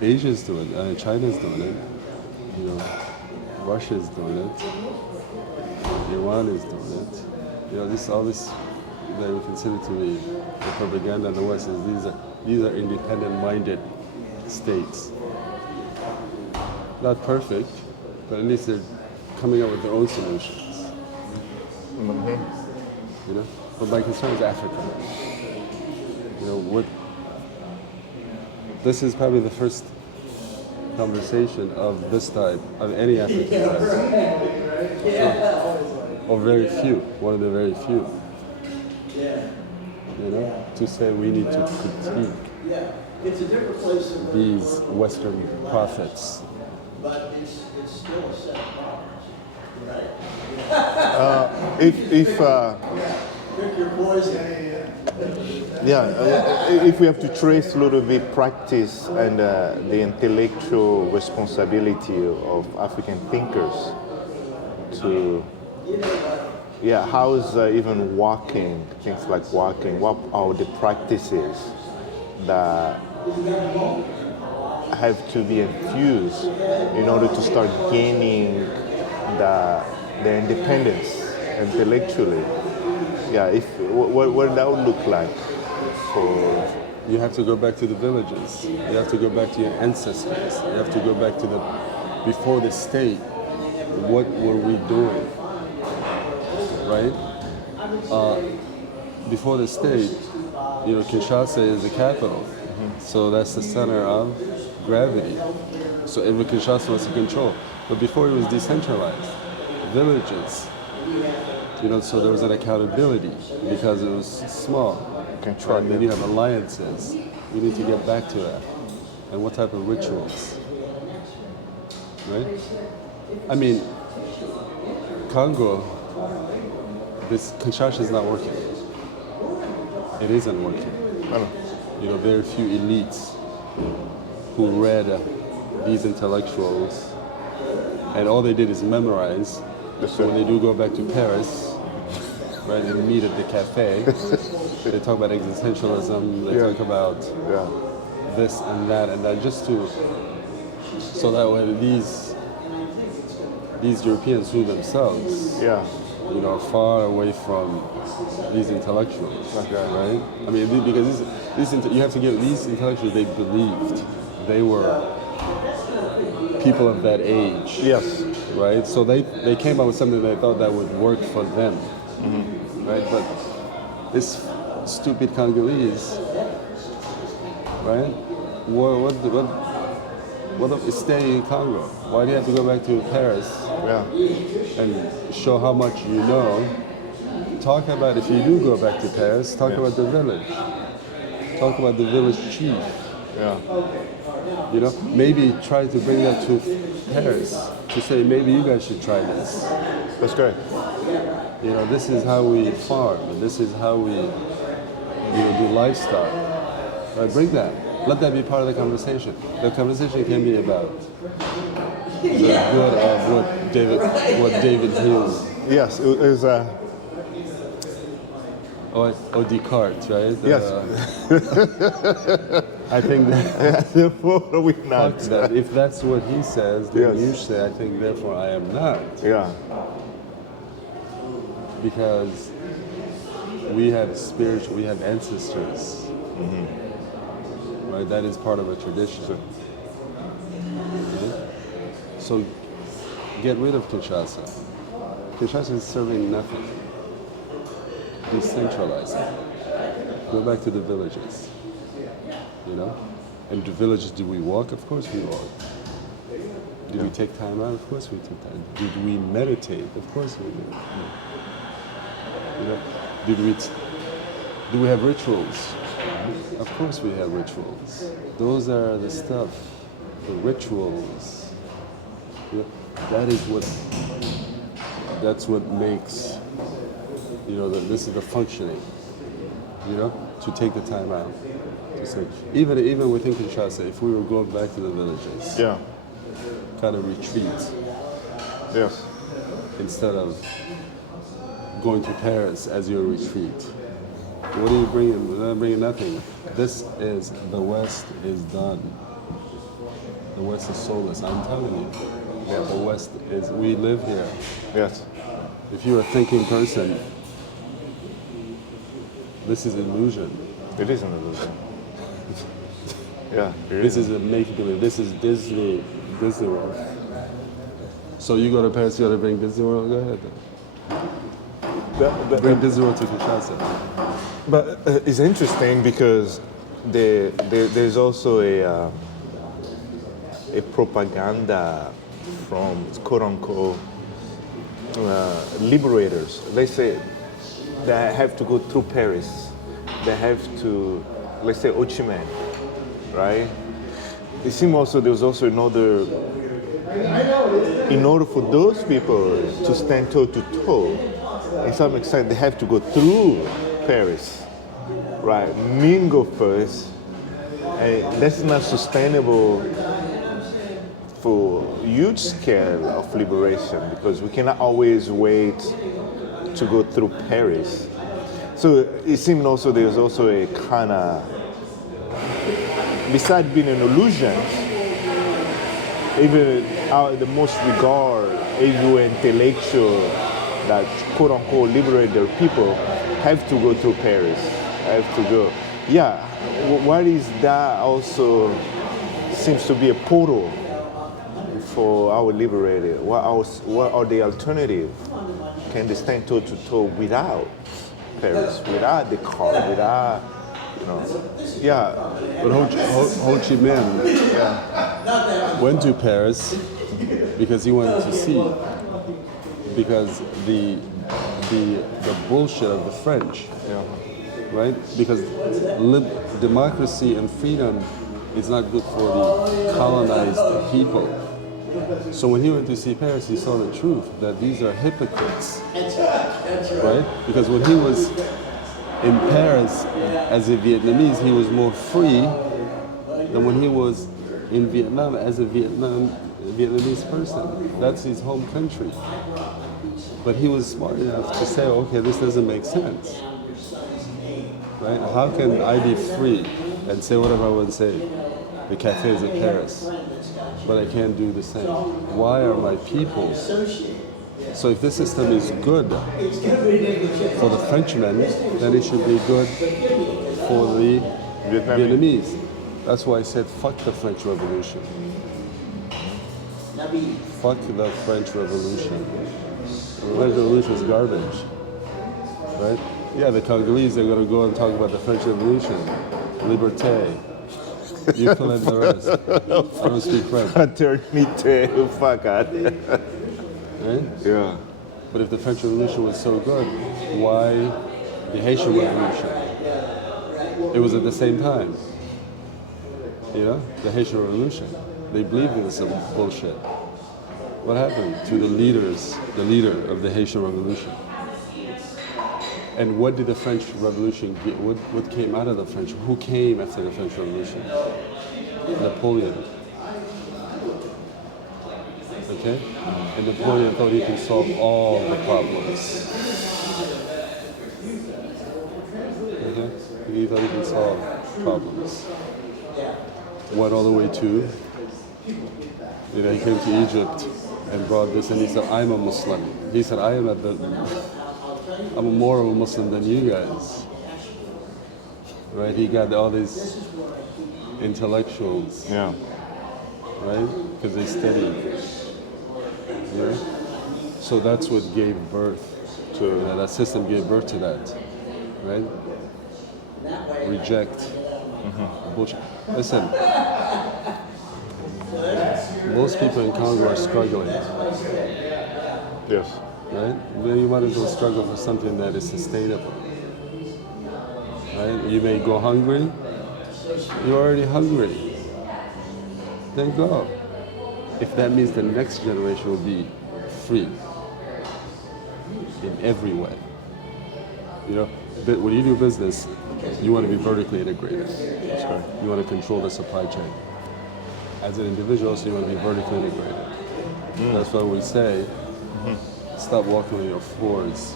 Asia's doing it. China's doing it. You know, Russia's doing it. Iran is doing it. You know, all this that we consider to be the propaganda in the West is these are independent-minded states. Not perfect, but at least they're coming up with their own solutions. Mm-hmm. You know, but my concern is Africa. You know, this is probably the first conversation of this type, of any African type. Or very few, one of the very few. You know, to say we need to critique these Western prophets. But it's still a set of problems, right? If Pick your poison. if we have to trace a little bit practice and the intellectual responsibility of African thinkers to, how is even walking, things like walking, what are the practices that have to be infused in order to start gaining the independence intellectually? What that would look like for... You have to go back to the villages. You have to go back to your ancestors. You have to go back to before the state. What were we doing, right? Before the state, you know, Kinshasa is the capital. So that's the center of gravity. So every Kinshasa was to control. But before it was decentralized, villages, you know, so there was an accountability because it was small. Control. And then you have alliances. We need to get back to that. And what type of rituals, right? I mean, Congo, this Kinshasa is not working. It isn't working. You know, very few elites who read these intellectuals, and all they did is memorize. So when they do go back to Paris, right, and meet at the cafe, they talk about existentialism, they talk about this and that, just to, so that way these Europeans who themselves, you know, are far away from these intellectuals, right? I mean, because you have to give these intellectuals, they believed they were people of that age. Yes. Right? So they came up with something they thought that would work for them. Right? But this stupid Congolese, right? What is staying in Congo? Why do you have to go back to Paris and show how much you know? Talk about, if you do go back to Paris, talk about the village. Talk about the village chief. You know, maybe try to bring that to Paris to say maybe you guys should try this. That's great. You know, this is how we farm. This is how we, you know, do livestock. Right? Bring that. Let that be part of the conversation. The conversation can be about the good of what David Hume. Yes, it was. Descartes, right? Yes. I think that, therefore we not. That if that's what he says, then you say, I think therefore I am not. Yeah. Because we have we have ancestors. Right? That is part of a tradition. So get rid of Kinshasa. Kinshasa is serving nothing. Decentralize it. Go back to the villages. You know? And the villages, do we walk? Of course we walk. Did we take time out? Of course we took time. Did we meditate? Of course we did. You know? Do we have rituals? Of course we have rituals. Those are the stuff, the rituals. You know? That's what makes, you know, this is the functioning, you know, to take the time out. To say, even within Kinshasa, if we were going back to the villages, kind of retreat. Instead of going to Paris as your retreat. What are you bringing? They're not bringing nothing. This is, the West is done. The West is soulless, I'm telling you. Yeah, the West is, we live here. Yes. If you're a thinking person, this is illusion. It is an illusion. Yeah. This is a make-believe. This is Disney World. So you go to Paris, you gotta bring Disney World? Go ahead then. Bring Disney World to Kinshasa. But it's interesting because there's also a propaganda from quote-unquote liberators. They say they have to go through Paris. They have to, let's say, Ho Chi Minh, right? It seems also there's also another, in order for those people to stand toe to toe, in some extent they have to go through Paris, right? Mingle first, and that's not sustainable for huge scale of liberation because we cannot always wait to go through Paris. So it seems also there's also a kind of, besides being an illusion, even the most regard able intellectual that quote unquote liberate their people have to go through Paris, have to go. Yeah, what is that also seems to be a portal for our liberated? What are the alternative? Can they stand toe to toe without Paris, without the car, without, you know? Yeah. But Ho Chi Minh went to Paris because he wanted to see, because the bullshit of the French, right? Because democracy and freedom is not good for the colonized people. So when he went to see Paris, he saw the truth that these are hypocrites, right? Because when he was in Paris as a Vietnamese, he was more free than when he was in Vietnam as a Vietnamese person. That's his home country. But he was smart enough to say, okay, this doesn't make sense, right? How can I be free and say whatever I want to say? The cafes in Paris, but I can't do the same. Why are my people? So if this system is good for the Frenchmen, then it should be good for the Vietnamese. That's why I said fuck the French Revolution. Fuck the French Revolution. The French Revolution is garbage, right? Yeah, the Congolese, they're going to go and talk about the French Revolution, liberté. You fill in the rest. I don't speak French. Eternité, fuck out. Right? Yeah. But if the French Revolution was so good, why the Haitian Revolution? It was at the same time. You know, the Haitian Revolution. They believed in this bullshit. What happened to the leader of the Haitian Revolution? And what did the French Revolution get? What came out of the French? Who came after the French Revolution? Napoleon. Okay? And Napoleon thought he could solve all the problems. Okay? He thought he could solve problems. Went all the way to, he came to Egypt and brought this, and he said, I'm a Muslim. He said, I'm more of a Muslim than you guys. Right? He got all these intellectuals. Yeah. Right? Because they studied. Yeah? So that's what gave birth to, that system gave birth to that. Right? Reject. Bullshit. Listen, most people in Congo are struggling. Yes. Right? Then you might as well struggle for something that is sustainable. Right? You may go hungry. You're already hungry. Then go. If that means the next generation will be free in every way. You know, but when you do business, you want to be vertically integrated. That's right. You want to control the supply chain. As an individual, so you want to be vertically integrated. That's why we say, stop walking on your floors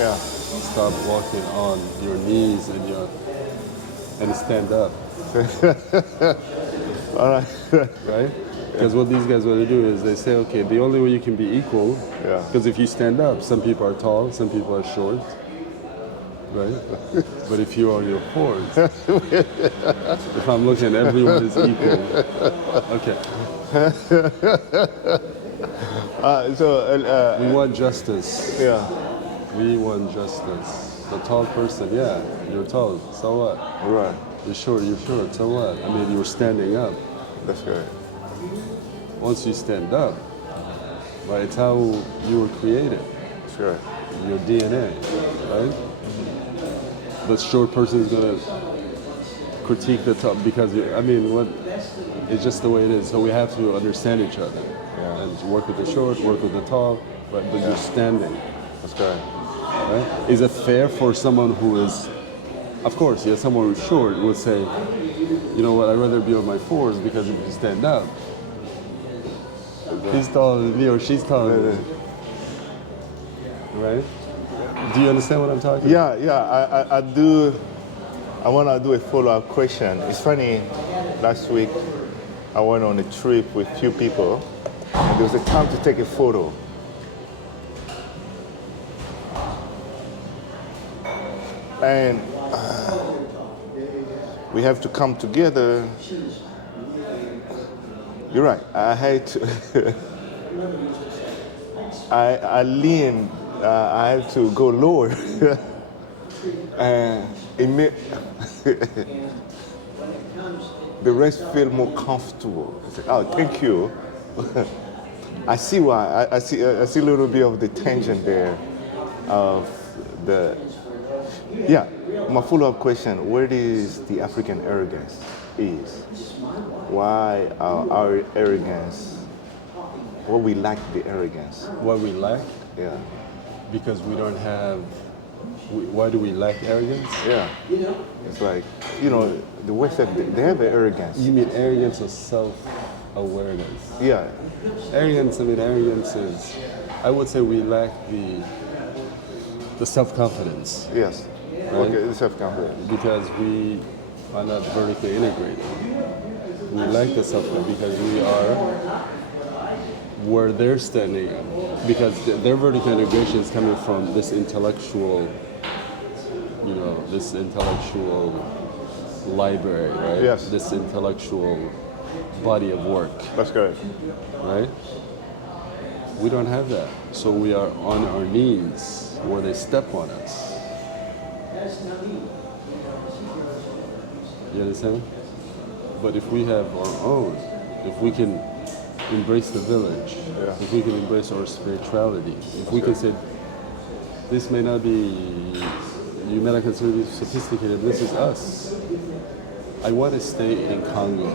Yeah. Stop walking on your knees and stand up, All right. right? Because what these guys want to do is they say, okay, the only way you can be equal, Yeah. because if you stand up, some people are tall, some people are short, right? But if you're on your fours, if I'm looking, everyone is equal. Okay, we want justice. Yeah. We want justice. The tall person, yeah, you're tall, so what? Right. You're short, so what? I mean, you're standing up. That's right. Once you stand up, right, it's how you were created, That's right. your DNA, right? The short person is gonna critique the top because it's just the way it is. So we have to understand each other and work with the short, work with the tall, right? But you're standing, That's right. right? Is it fair for someone who is, of course, yeah, someone who's short would say, you know what, I'd rather be on my fours because if you stand up, he's taller than me or she's taller than me, right? Do you understand what I'm talking about? Yeah, I do. I want to do a follow-up question. It's funny, last week I went on a trip with few people and there was a time to take a photo. And we have to come together. You're right. I had to. I leaned. I had to go lower, and the rest feel more comfortable. I said, "Oh, thank you." I see why. I see a little bit of the tension there, of the. Yeah. My follow-up question: where is the African arrogance? Is why our arrogance? What we lack the arrogance. What we lack, Yeah. because we don't have, why do we lack arrogance? Yeah. It's like, the West, they have arrogance. You mean arrogance or self-awareness? Yeah. Arrogance is, I would say we lack the self-confidence Yes. Right. Okay, it's self-confidence. because we are not vertically integrated. We lack the self-confidence because we are where they're standing, because their vertical integration is coming from this intellectual, this intellectual library, right? Yes. This intellectual body of work, That's correct. right? We don't have that. So we are on our knees where they step on us. You understand? But if we have our own, if we can embrace the village, if we can embrace our spirituality, if we can say, this may not be, you may not consider this sophisticated, this is us. I want to stay in Congo.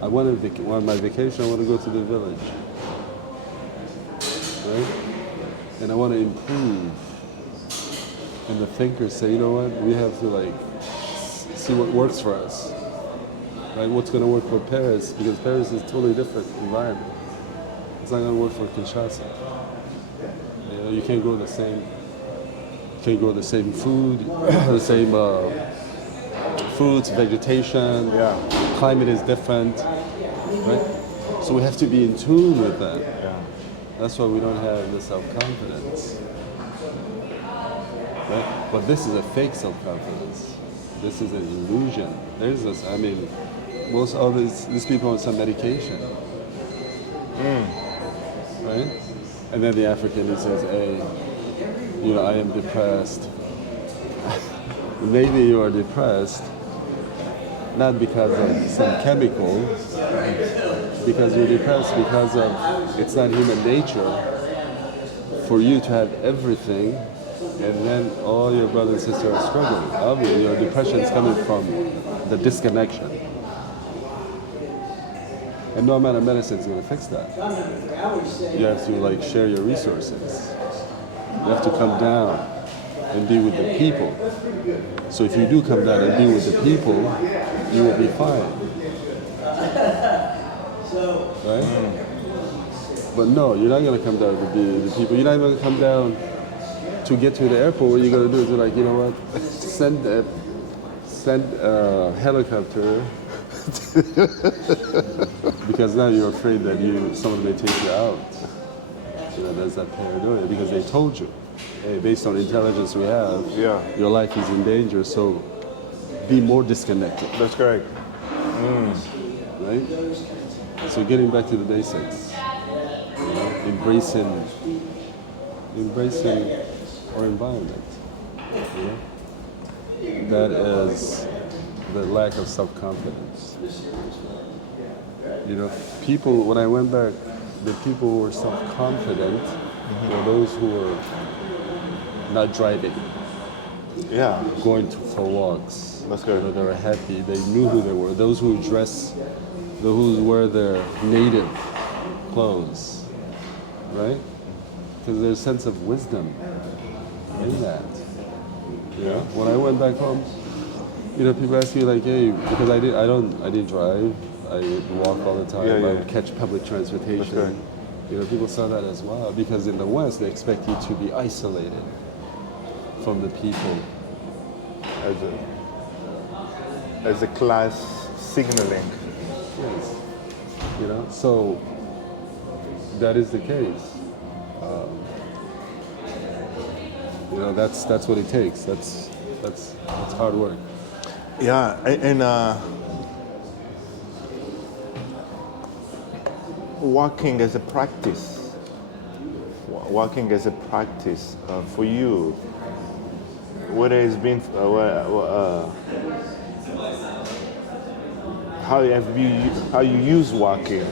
I want to, on my vacation, I want to go to the village. Right? And I want to improve. And the thinkers say, you know what, we have to see what works for us. Right? What's going to work for Paris? Because Paris is a totally different environment. It's not going to work for Kinshasa. You can't grow the same food, the same fruits, vegetation. Yeah. Climate is different, right? So we have to be in tune with that. Yeah. That's why we don't have the self-confidence. Right? But this is a fake self-confidence. This is an illusion. There's this, most of these people on some medication. Right? And then the African, he says, hey, I am depressed. Maybe you are depressed, not because of some chemical, because you're depressed because of, it's not human nature for you to have everything and then all your brothers and sisters are struggling. Obviously, your depression is coming from the disconnection. And no amount of medicine is going to fix that. You have to share your resources. You have to come down and be with the people. So if you do come down and be with the people, you will be fine. Right? But no, you're not going to come down to be with the people. You're not going to come down to to get to the airport, what you're gonna do is you're like, you know what, send a helicopter because now you're afraid that someone may take you out. You know, there's that paranoia because they told you, hey, based on intelligence we have, your life is in danger, so be more disconnected. That's correct. Right? So getting back to the basics, you know, embracing our environment. You know? That is the lack of self-confidence. You know, people, when I went back, the people who were self-confident were those who were not driving, going for walks. That's good. You know, they were happy, they knew who they were. Those who who wear their native clothes, right? Because there's a sense of wisdom in that. You know, when I went back home, you know, people ask me like, hey, because I didn't drive, I walk all the time. I would catch public transportation. Right. You know, people saw that as well because in the West they expect you to be isolated from the people. As a class signaling. Yes. You know, so that is the case. You know, that's what it takes. That's hard work. Yeah, and walking as a practice. Walking as a practice for you. What has been how you use walking,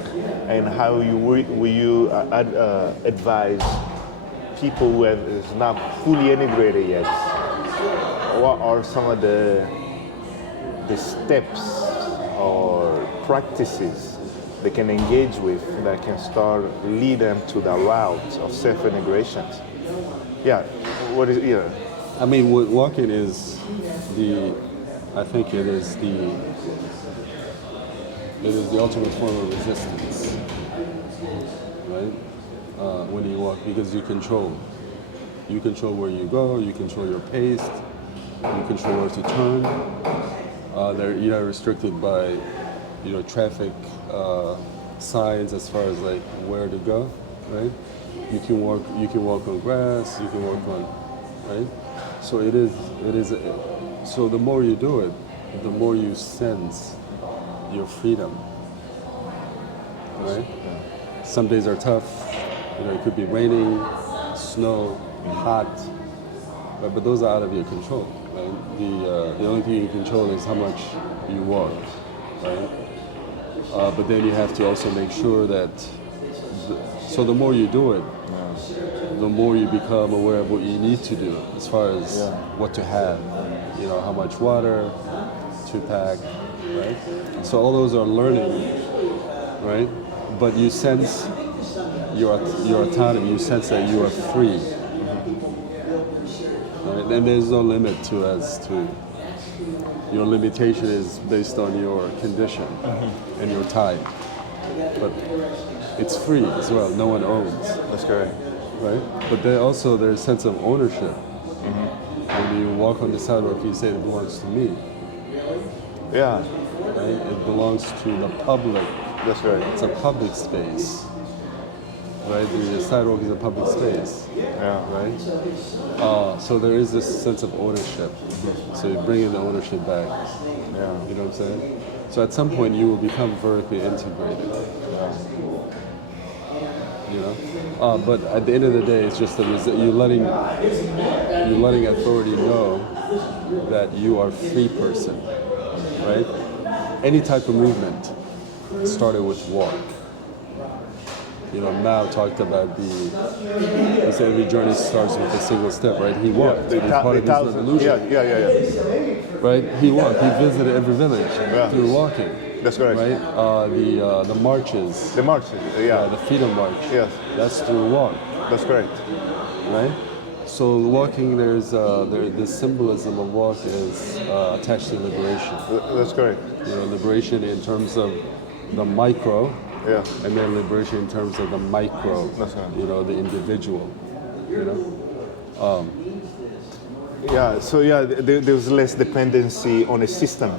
and how you advise people who is not fully integrated yet? What are some of the steps or practices they can engage with that can start lead them to the route of self-integration? Yeah, what is I mean, what walking is I think it is the ultimate form of resistance, right? When you walk, because you control where you go, you control your pace, you control where to turn. You're not restricted by, you know, traffic signs as far as like where to go, right? You can walk on grass, you can walk on, right? So it is. So the more you do it, the more you sense your freedom, right? Some days are tough. You know, it could be raining, snow, hot, but those are out of your control. Right? The only thing you can control is how much you walk, right? But then you have to also make sure that. So the more you do it, the more you become aware of what you need to do as far as what to have. You know, how much water to pack, right? So all those are learning, right? But you sense your autonomy. You sense that you are free. Right? And there's no limit as to your limitation is based on your condition and your time. But it's free as well. No one owns. That's correct. Right? But there's a sense of ownership. When you walk on the sidewalk, you say it belongs to me. Yeah. Right? It belongs to the public. That's right. It's a public space. Right? The sidewalk is a public space. Yeah. Right? So there is this sense of ownership. So you bring in the ownership back. Yeah. You know what I'm saying? So at some point you will become vertically integrated. You know? But at the end of the day, it's just you're letting authority know that you are a free person, right? Any type of movement started with walk. You know, Mao talked about he said every journey starts with a single step, right? He walked. It was part of his revolution. Yeah. Right? He walked. He visited every village through walking. That's correct. Right? The marches. The marches, The freedom march. Yes. That's through walk. That's correct. Right? So walking, the symbolism of walk is attached to liberation. That's correct. You know, liberation in terms of the micro, and then liberation in terms of the micro. That's right. You know, the individual. You know, Yeah, so yeah, there's less dependency on a system.